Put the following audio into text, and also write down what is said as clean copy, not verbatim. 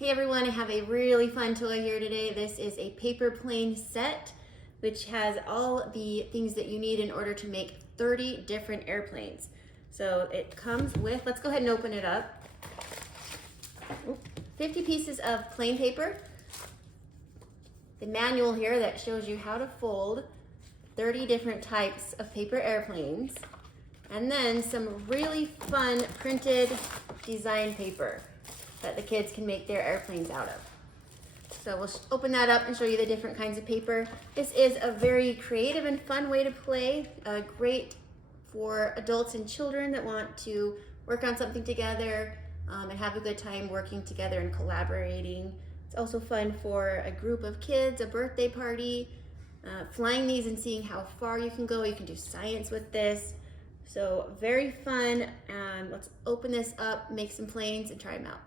Hey everyone, I have a really fun toy here today. This is a paper plane set, which has all the things that you need in order to make 30 different airplanes. So it comes with, let's go ahead and open it up. 50 pieces of plain paper. The manual here that shows you how to fold 30 different types of paper airplanes. And then some really fun printed design paper that the kids can make their airplanes out of. So we'll open that up and show you the different kinds of paper. This is a very creative and fun way to play, great for adults and children that want to work on something together and have a good time working together and collaborating. It's also fun for a group of kids, a birthday party, flying these and seeing how far you can go. You can do science with this. So very fun. Let's open this up, make some planes and try them out.